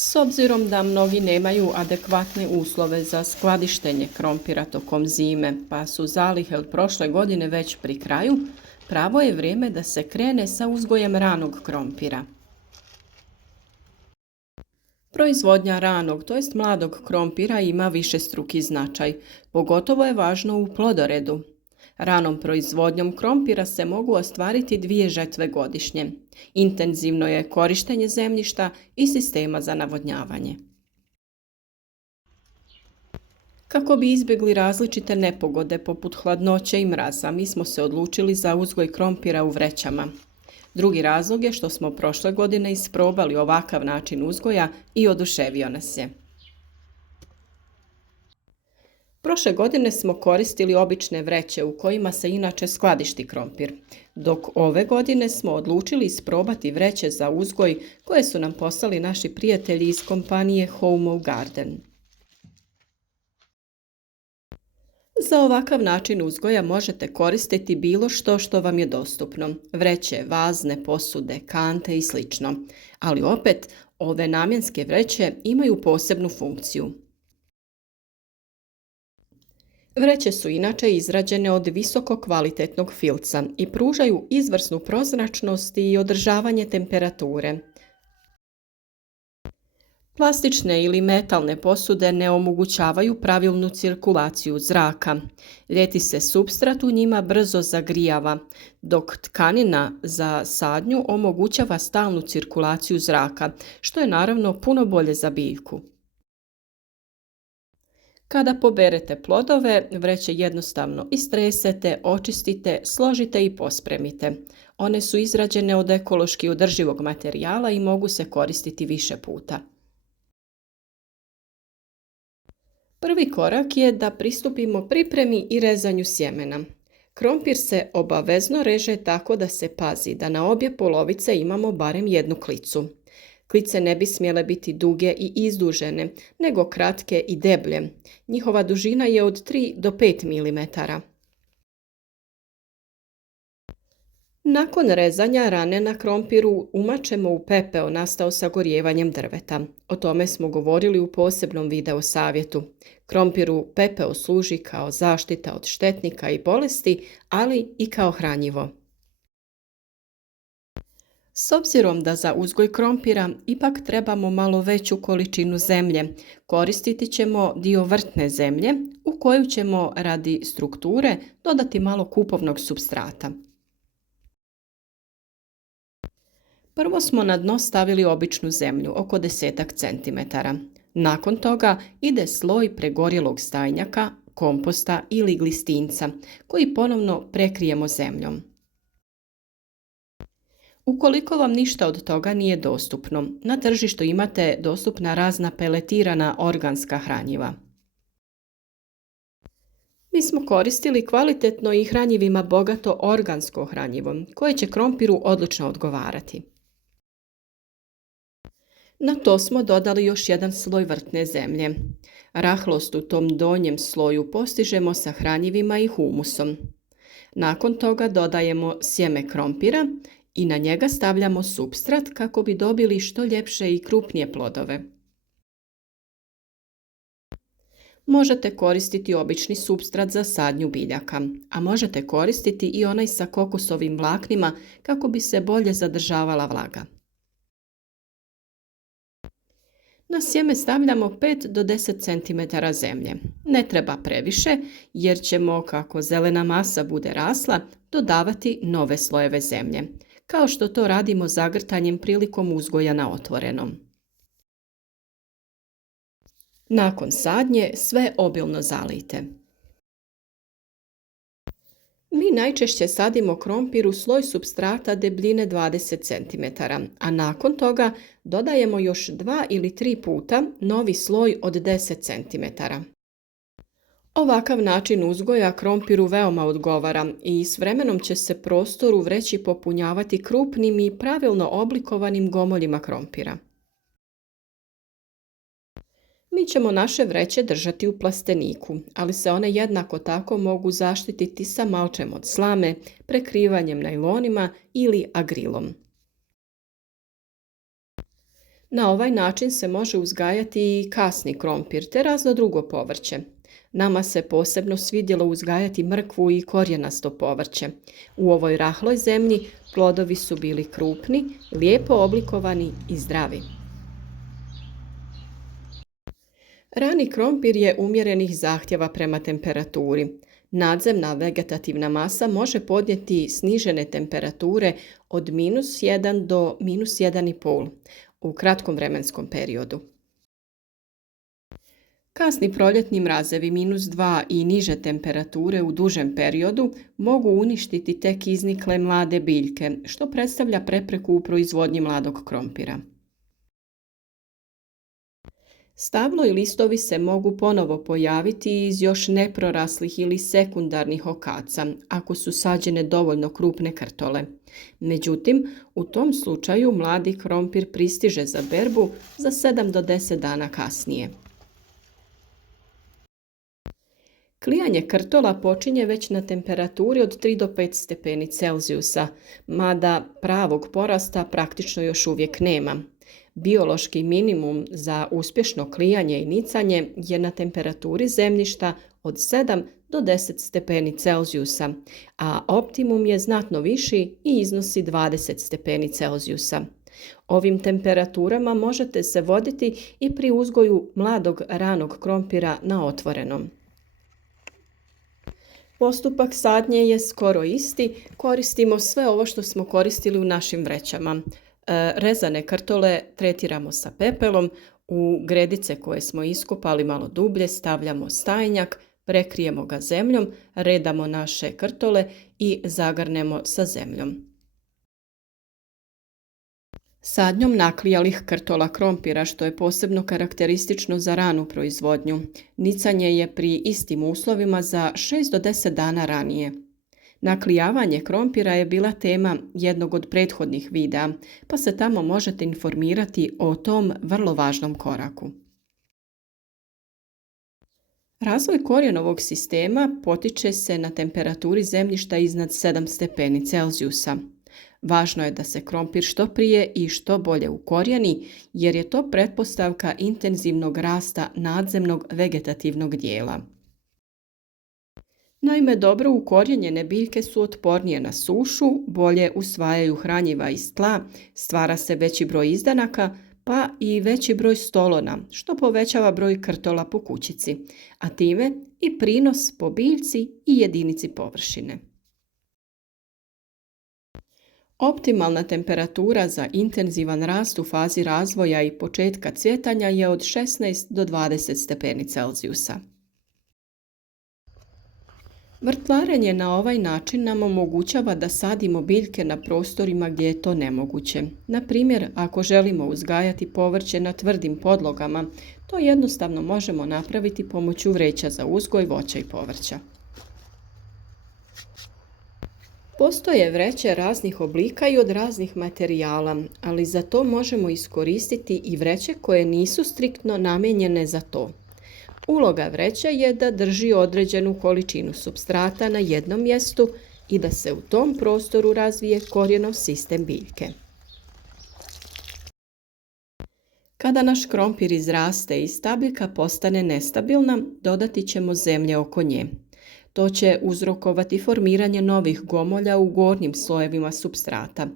S obzirom da mnogi nemaju adekvatne uslove za skladištenje krompira tokom zime, pa su zalihe od prošle godine već pri kraju, pravo je vrijeme da se krene sa uzgojem ranog krompira. Proizvodnja ranog, to jest mladog krompira, ima višestruki značaj. Pogotovo je važno u plodoredu. Ranom proizvodnjom krompira se mogu ostvariti 2 žetve godišnje. Intenzivno je korištenje zemljišta i sistema za navodnjavanje. Kako bi izbjegli različite nepogode poput hladnoće i mraza, mi smo se odlučili za uzgoj krompira u vrećama. Drugi razlog je što smo prošle godine isprobali ovakav način uzgoja i oduševio nas je. Prošle godine smo koristili obične vreće u kojima se inače skladišti krompir, dok ove godine smo odlučili isprobati vreće za uzgoj koje su nam poslali naši prijatelji iz kompanije Home Garden. Za ovakav način uzgoja možete koristiti bilo što vam je dostupno, vreće, vazne posude, kante i sl. Ali opet, ove namjenske vreće imaju posebnu funkciju. Vreće su inače izrađene od visoko kvalitetnog filca i pružaju izvrsnu prozračnost i održavanje temperature. Plastične ili metalne posude ne omogućavaju pravilnu cirkulaciju zraka. Ljeti se supstrat u njima brzo zagrijava, dok tkanina za sadnju omogućava stalnu cirkulaciju zraka, što je naravno puno bolje za biljku. Kada poberete plodove, vreće jednostavno istresete, očistite, složite i pospremite. One su izrađene od ekološki održivog materijala i mogu se koristiti više puta. Prvi korak je da pristupimo pripremi i rezanju sjemena. Krompir se obavezno reže tako da se pazi da na obje polovice imamo barem jednu klicu. Klice ne bi smjele biti duge i izdužene, nego kratke i deblje. Njihova dužina je od 3 do 5 mm. Nakon rezanja rane na krompiru umačemo u pepeo nastao sagorijevanjem drveta. O tome smo govorili u posebnom video savjetu. Krompiru pepeo služi kao zaštita od štetnika i bolesti, ali i kao hranjivo. S obzirom da za uzgoj krompira ipak trebamo malo veću količinu zemlje, koristiti ćemo dio vrtne zemlje u koju ćemo radi strukture dodati malo kupovnog supstrata. Prvo smo na dno stavili običnu zemlju, oko 10 cm. Nakon toga ide sloj pregorjelog stajnjaka, komposta ili glistinca, koji ponovno prekrijemo zemljom. Ukoliko vam ništa od toga nije dostupno, na tržištu imate dostupna razna peletirana organska hranjiva. Mi smo koristili kvalitetno i hranjivima bogato organsko hranjivo, koje će krompiru odlično odgovarati. Na to smo dodali još jedan sloj vrtne zemlje. Rahlost u tom donjem sloju postižemo sa hranjivima i humusom. Nakon toga dodajemo sjeme krompira i na njega stavljamo supstrat kako bi dobili što ljepše i krupnije plodove. Možete koristiti obični supstrat za sadnju biljaka, a možete koristiti i onaj sa kokosovim vlaknima kako bi se bolje zadržavala vlaga. Na sjeme stavljamo 5 do 10 cm zemlje. Ne treba previše jer ćemo, kako zelena masa bude rasla, dodavati nove slojeve zemlje, kao što to radimo zagrtanjem prilikom uzgoja na otvorenom. Nakon sadnje sve obilno zalijte. Mi najčešće sadimo krompir u sloj supstrata debljine 20 cm, a nakon toga dodajemo još 2 ili 3 puta novi sloj od 10 cm. Ovakav način uzgoja krompiru veoma odgovara i s vremenom će se prostor u vreći popunjavati krupnim i pravilno oblikovanim gomoljima krompira. Mi ćemo naše vreće držati u plasteniku, ali se one jednako tako mogu zaštititi sa malčem od slame, prekrivanjem najlonima ili agrilom. Na ovaj način se može uzgajati i kasni krompir te razno drugo povrće. Nama se posebno svidjelo uzgajati mrkvu i korijenasto povrće. U ovoj rahloj zemlji plodovi su bili krupni, lijepo oblikovani i zdravi. Rani krompir je umjerenih zahtjeva prema temperaturi. Nadzemna vegetativna masa može podnijeti snižene temperature od -1 do -1,5 u kratkom vremenskom periodu. Kasni proljetni mrazevi -2 i niže temperature u dužem periodu mogu uništiti tek iznikle mlade biljke, što predstavlja prepreku u proizvodnji mladog krompira. Stablo i listovi se mogu ponovo pojaviti iz još neproraslih ili sekundarnih okaca, ako su sađene dovoljno krupne krtole. Međutim, u tom slučaju mladi krompir pristiže za berbu za 7 do 10 dana kasnije. Klijanje krtola počinje već na temperaturi od 3 do 5 stepeni Celzijusa, mada pravog porasta praktično još uvijek nema. Biološki minimum za uspješno klijanje i nicanje je na temperaturi zemljišta od 7 do 10 stepeni Celzijusa, a optimum je znatno viši i iznosi 20 stepeni Celzijusa. Ovim temperaturama možete se voditi i pri uzgoju mladog ranog krompira na otvorenom. Postupak sadnje je skoro isti, koristimo sve ovo što smo koristili u našim vrećama. Rezane krtole tretiramo sa pepelom, u gredice koje smo iskopali malo dublje stavljamo stajnjak, prekrijemo ga zemljom, redamo naše krtole i zagrnemo sa zemljom. Sadnjom naklijalih krtola krompira, što je posebno karakteristično za ranu proizvodnju, nicanje je pri istim uslovima za 6 do 10 dana ranije. Naklijavanje krompira je bila tema jednog od prethodnih videa, pa se tamo možete informirati o tom vrlo važnom koraku. Razvoj korijenovog sistema potiče se na temperaturi zemljišta iznad 7 stepeni Celzijusa. Važno je da se krompir što prije i što bolje ukorijeni, jer je to pretpostavka intenzivnog rasta nadzemnog vegetativnog dijela. Naime, dobro ukorijenjene biljke su otpornije na sušu, bolje usvajaju hranjiva iz tla, stvara se veći broj izdanaka, pa i veći broj stolona, što povećava broj krtola po kućici, a time i prinos po biljci i jedinici površine. Optimalna temperatura za intenzivan rast u fazi razvoja i početka cvjetanja je od 16 do 20 stepeni Celzijusa. Vrtlarenje na ovaj način nam omogućava da sadimo biljke na prostorima gdje je to nemoguće. Na primjer, ako želimo uzgajati povrće na tvrdim podlogama, to jednostavno možemo napraviti pomoću vreća za uzgoj voća i povrća. Postoje vreće raznih oblika i od raznih materijala, ali za to možemo iskoristiti i vreće koje nisu striktno namijenjene za to. Uloga vreća je da drži određenu količinu supstrata na jednom mjestu i da se u tom prostoru razvije korijenov sistem biljke. Kada naš krompir izraste i stabljika postane nestabilna, dodati ćemo zemlje oko nje. To će uzrokovati formiranje novih gomolja u gornjim slojevima supstrata,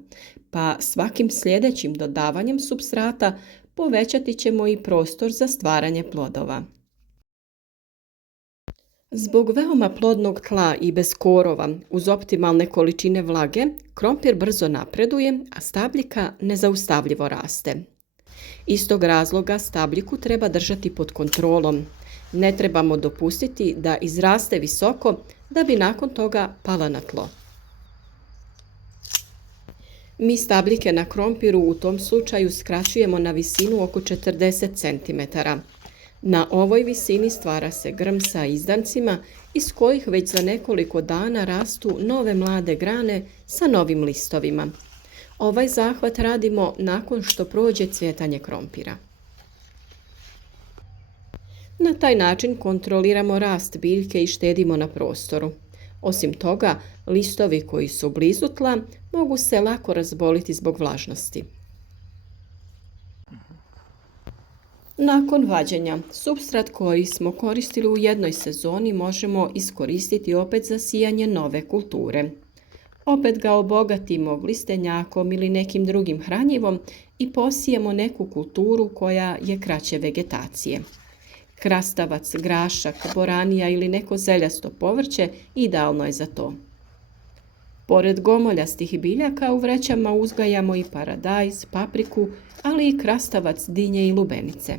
pa svakim sljedećim dodavanjem supstrata povećati ćemo i prostor za stvaranje plodova. Zbog veoma plodnog tla i bez korova, uz optimalne količine vlage, krompir brzo napreduje, a stabljika nezaustavljivo raste. Iz tog razloga stabljiku treba držati pod kontrolom. Ne trebamo dopustiti da izraste visoko da bi nakon toga pala na tlo. Mi stabljike na krompiru u tom slučaju skraćujemo na visinu oko 40 cm. Na ovoj visini stvara se grm sa izdancima iz kojih već za nekoliko dana rastu nove mlade grane sa novim listovima. Ovaj zahvat radimo nakon što prođe cvjetanje krompira. Na taj način kontroliramo rast biljke i štedimo na prostoru. Osim toga, listovi koji su blizu tla mogu se lako razboliti zbog vlažnosti. Nakon vađenja, supstrat koji smo koristili u jednoj sezoni možemo iskoristiti opet za sijanje nove kulture. Opet ga obogatimo glistenjakom ili nekim drugim hranjivom i posijemo neku kulturu koja je kraće vegetacije. Krastavac, grašak, boranija ili neko zeljasto povrće idealno je za to. Pored gomoljastih biljaka u vrećama uzgajamo i paradajz, papriku, ali i krastavac, dinje i lubenice.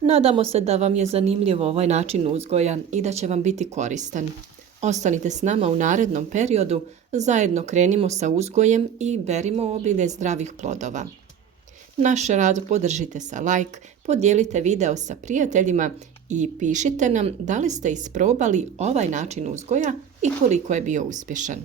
Nadamo se da vam je zanimljiv ovaj način uzgoja i da će vam biti koristan. Ostanite s nama u narednom periodu, zajedno krenimo sa uzgojem i berimo obilje zdravih plodova. Naš rad podržite sa like, podijelite video sa prijateljima i pišite nam da li ste isprobali ovaj način uzgoja i koliko je bio uspješan.